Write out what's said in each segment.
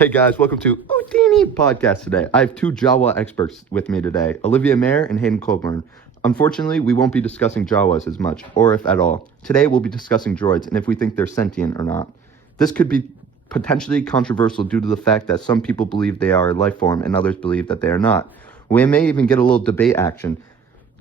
Hey guys, welcome to UTINI Podcast today. I have two Jawa experts with me today, Olivier Maher and Hayden Colburn. Unfortunately, we won't be discussing Jawas as much, or if at all. Today we'll be discussing droids and if we think they're sentient or not. This could be potentially controversial due to the fact that some people believe they are a life form and others believe that they are not. We may even get a little debate action.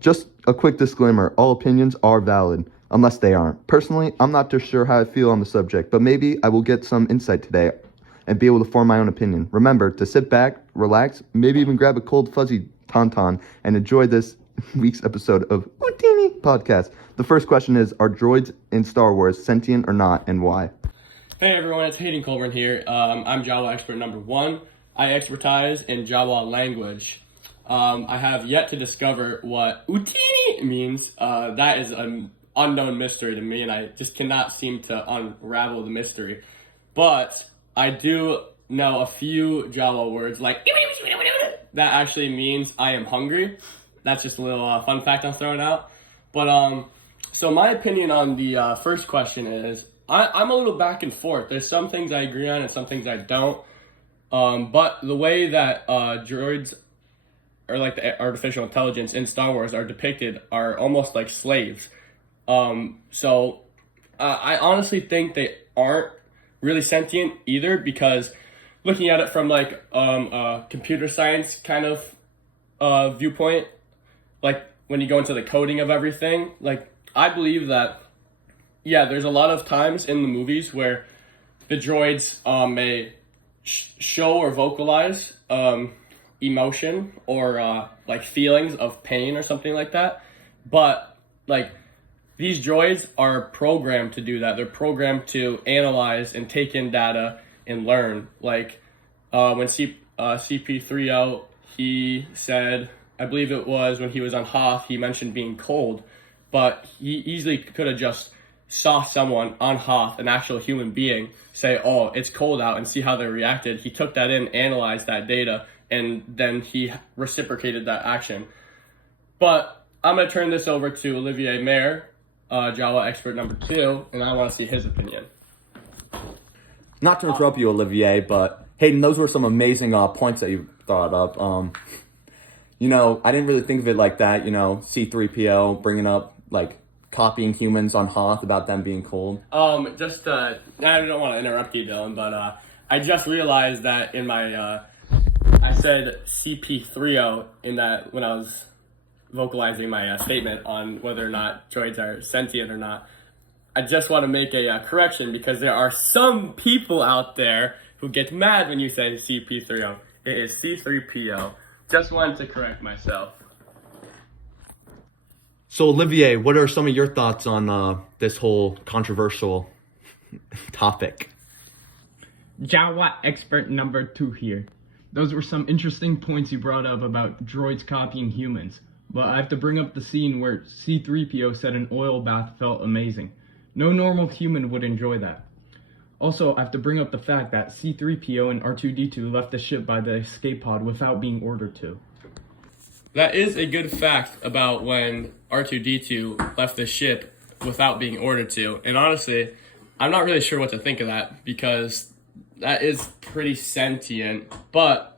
Just a quick disclaimer, all opinions are valid, unless they aren't. Personally, I'm not too sure how I feel on the subject, but maybe I will get some insight today and be able to form my own opinion. Remember to sit back, relax, maybe even grab a cold fuzzy tauntaun and enjoy this week's episode of UTINI Podcast. The first question is, are droids in Star Wars sentient or not, and why? Hey everyone, it's Hayden Colburn here. I'm Jawa expert number 1. I expertise in Jawa language. I have yet to discover what UTINI means. That is an unknown mystery to me, and I just cannot seem to unravel the mystery. But I do know a few Jawa words like that actually means I am hungry. That's just a little fun fact I'm throwing out. But so my opinion on the first question is I'm a little back and forth. There's some things I agree on and some things I don't. But the way that droids or like the artificial intelligence in Star Wars are depicted are almost like slaves. So I honestly think they aren't really sentient either, because looking at it from like a computer science kind of viewpoint, like when you go into the coding of everything, like I believe that there's a lot of times in the movies where the droids may show or vocalize emotion or like feelings of pain or something like that, but like these droids are programmed to do that. They're programmed to analyze and take in data and learn. Like when CP3O, he said, I believe it was when he was on Hoth, he mentioned being cold, but he easily could have just saw someone on Hoth, an actual human being, say, oh, it's cold out, and see how they reacted. He took that in, analyzed that data, and then he reciprocated that action. But I'm going to turn this over to Olivier Maher, Jawa expert number 2, and I want to see his opinion. Not to interrupt you, Olivier, but Hayden, those were some amazing points that you brought up. I didn't really think of it like that. C-3PO bringing up like copying humans on Hoth about them being cold. I don't want to interrupt you, Dylan, but I just realized that in my I said CP3O in that when I was vocalizing my statement on whether or not droids are sentient or not. I just want to make a correction, because there are some people out there who get mad when you say CP3O. It is C3PO. Just wanted to correct myself. So Olivier, what are some of your thoughts on this whole controversial topic? Jawa expert number 2 here. Those were some interesting points you brought up about droids copying humans. But I have to bring up the scene where C-3PO said an oil bath felt amazing. No normal human would enjoy that. Also, I have to bring up the fact that C-3PO and R2-D2 left the ship by the escape pod without being ordered to. That is a good fact about when R2-D2 left the ship without being ordered to. And honestly, I'm not really sure what to think of that, because that is pretty sentient. But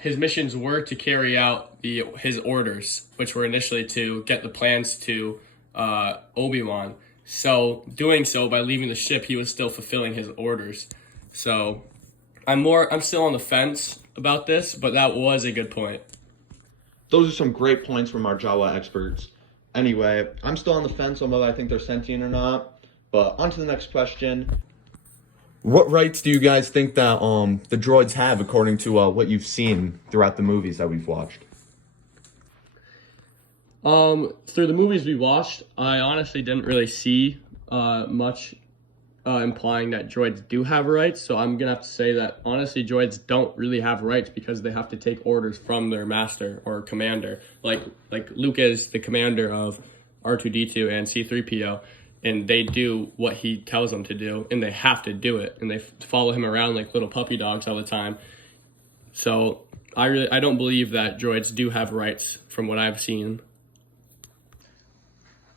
his missions were to carry out his orders, which were initially to get the plans to Obi-Wan. So doing so by leaving the ship, he was still fulfilling his orders. So I'm still on the fence about this, but that was a good point. Those are some great points from our Jawa experts. Anyway, I'm still on the fence on whether I think they're sentient or not. But on to the next question. What rights do you guys think that the droids have according to what you've seen throughout the movies that we've watched? Through the movies we watched, I honestly didn't really see much implying that droids do have rights. So I'm going to have to say that, honestly, droids don't really have rights, because they have to take orders from their master or commander. Like Luke is the commander of R2-D2 and C-3PO. And they do what he tells them to do, and they have to do it, and they follow him around like little puppy dogs all the time. So I don't believe that droids do have rights from what I've seen.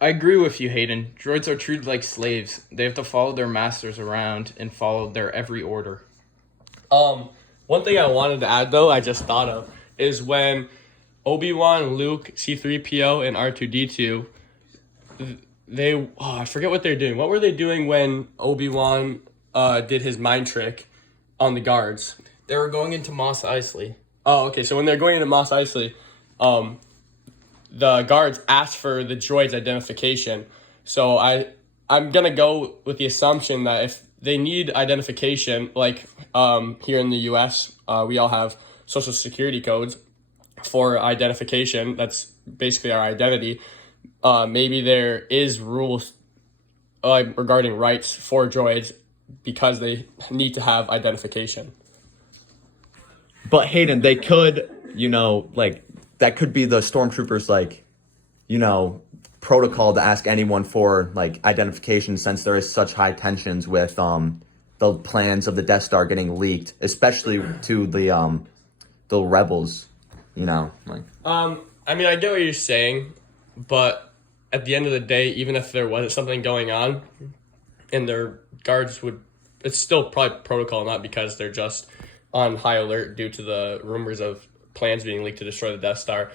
I agree with you, Hayden. Droids are treated like slaves. They have to follow their masters around and follow their every order. One thing I wanted to add, though, I just thought of, is when Obi-Wan, Luke, C-3PO, and R2-D2, I forget what they're doing. What were they doing when Obi-Wan did his mind trick on the guards? They were going into Mos Eisley. Oh, okay. So when they're going into Mos Eisley, the guards asked for the droid's identification. So I'm gonna go with the assumption that if they need identification, like here in the U.S., we all have social security codes for identification. That's basically our identity. Maybe there is rules regarding rights for droids because they need to have identification. But Hayden, they could, that could be the stormtroopers, protocol to ask anyone for, identification, since there is such high tensions with the plans of the Death Star getting leaked, especially to the rebels, I mean, I get what you're saying, but at the end of the day, even if there wasn't something going on, and their guards it's still probably protocol, not because they're just on high alert due to the rumors of plans being leaked to destroy the Death Star.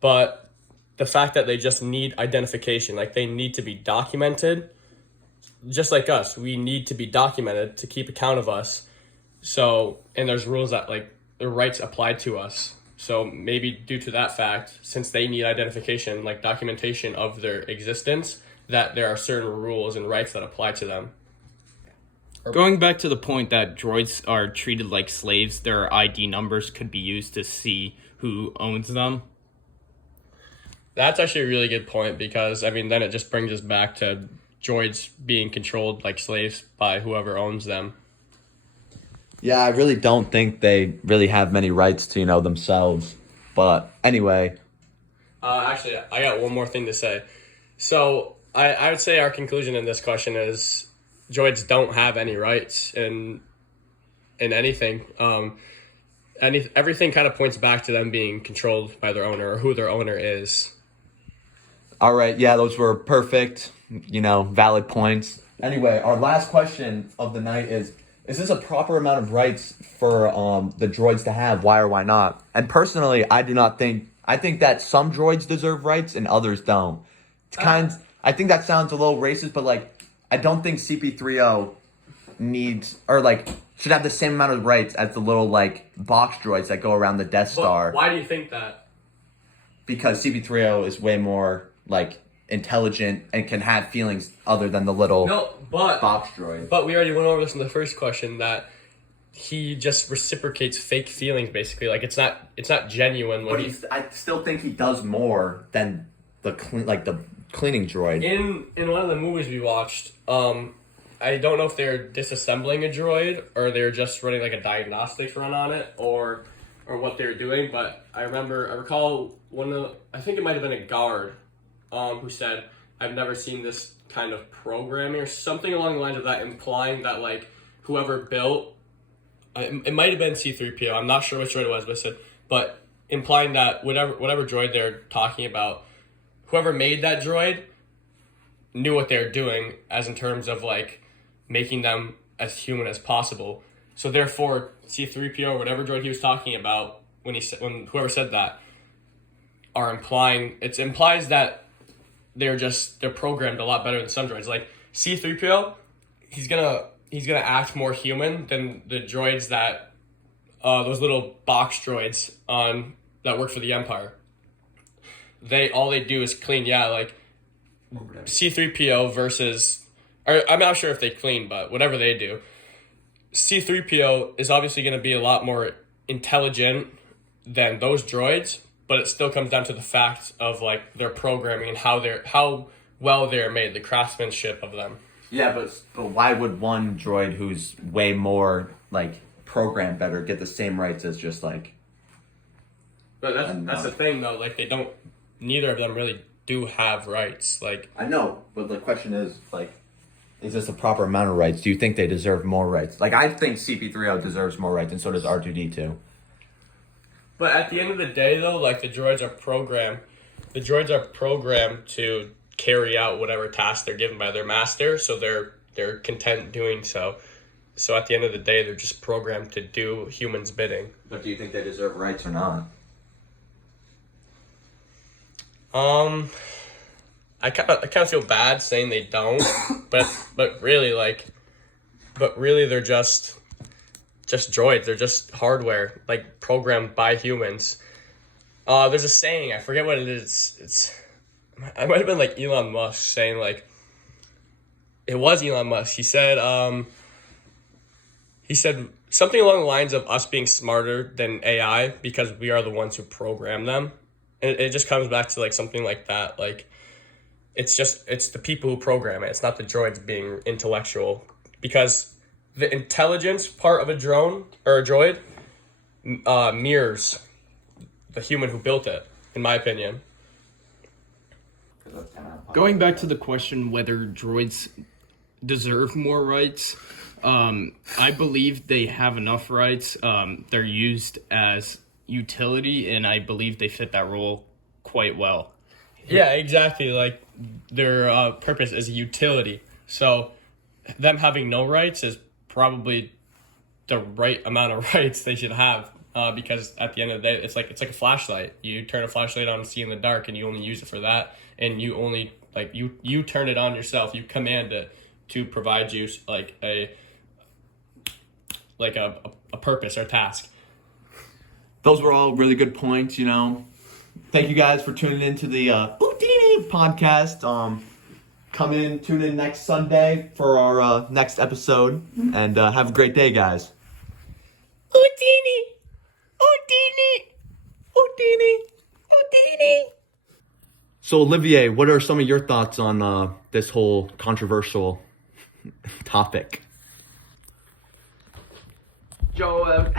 But the fact that they just need identification, they need to be documented, just like us. We need to be documented to keep account of us. So, and there's rules that, the rights apply to us. So maybe due to that fact, since they need identification, documentation of their existence, that there are certain rules and rights that apply to them. Going back to the point that droids are treated like slaves, their ID numbers could be used to see who owns them. That's actually a really good point because, then it just brings us back to droids being controlled like slaves by whoever owns them. Yeah, I really don't think they really have many rights to, themselves. But anyway. Actually, I got one more thing to say. So I would say our conclusion in this question is droids don't have any rights in anything. Everything kind of points back to them being controlled by their owner or who their owner is. All right, yeah, those were perfect, valid points. Anyway, our last question of the night is this a proper amount of rights for the droids to have? Why or why not? And personally, I think that some droids deserve rights and others don't. I think that sounds a little racist, but I don't think CP3O needs, or should have the same amount of rights as the little box droids that go around the Death Star. Why do you think that? Because CP3O is way more intelligent and can have feelings other than the little box droid. But we already went over this in the first question that he just reciprocates fake feelings basically. It's not genuine when I still think he does more than the cleaning droid. In one of the movies we watched, I don't know if they're disassembling a droid or they're just running a diagnostics run on it or what they're doing, but I recall I think it might have been a guard who said, "I've never seen this kind of programming," or something along the lines of that, implying that whoever built it might have been C-3PO, I'm not sure which droid it was, but implying that whatever droid they're talking about, whoever made that droid knew what they're doing, as in terms of making them as human as possible. So therefore, C-3PO or whatever droid he was talking about when whoever said that implies that they're programmed a lot better than some droids. C-3PO, he's gonna act more human than the droids that those little box droids that work for the Empire. All they do is clean. Yeah, C-3PO versus, or I'm not sure if they clean, but whatever they do, C-3PO is obviously going to be a lot more intelligent than those droids, but it still comes down to the fact of their programming and how well they're made, the craftsmanship of them. Yeah, but why would one droid who's way more programmed better get the same rights as just But that's the thing though. Neither of them really do have rights. I know, but the question is is this a proper amount of rights? Do you think they deserve more rights? I think CP3O deserves more rights, and so does R2-D2. But at the end of the day, though, the droids are programmed. The droids are programmed to carry out whatever task they're given by their master, so they're content doing so. So at the end of the day, they're just programmed to do humans' bidding. But do you think they deserve rights or not? I kind of feel bad saying they don't, but really they're just droids. They're just hardware, like programmed by humans. There's a saying, I forget what it is. I might have been like Elon Musk saying, like, it was Elon Musk. He said something along the lines of us being smarter than AI because we are the ones who program them. And it just comes back to like something like that. Like, it's the people who program it. It's not the droids being intellectual, because the intelligence part of a drone or a droid mirrors the human who built it, in my opinion. Going back to the question whether droids deserve more rights, I believe they have enough rights. They're used as utility, and I believe they fit that role quite well. Yeah, exactly. Like, their purpose is utility. So them having no rights is probably the right amount of rights they should have. Because at the end of the day, it's like a flashlight. You turn a flashlight on to see in the dark, and you only use it for that. And you only you turn it on yourself. You command it to provide you like a purpose or task. Those were all really good points, you know. Thank you guys for tuning into the UTINI Podcast. Tune in next Sunday for our next episode, and have a great day, guys. UTINI! UTINI! UTINI! UTINI! So, Olivier, what are some of your thoughts on this whole controversial topic? Joe,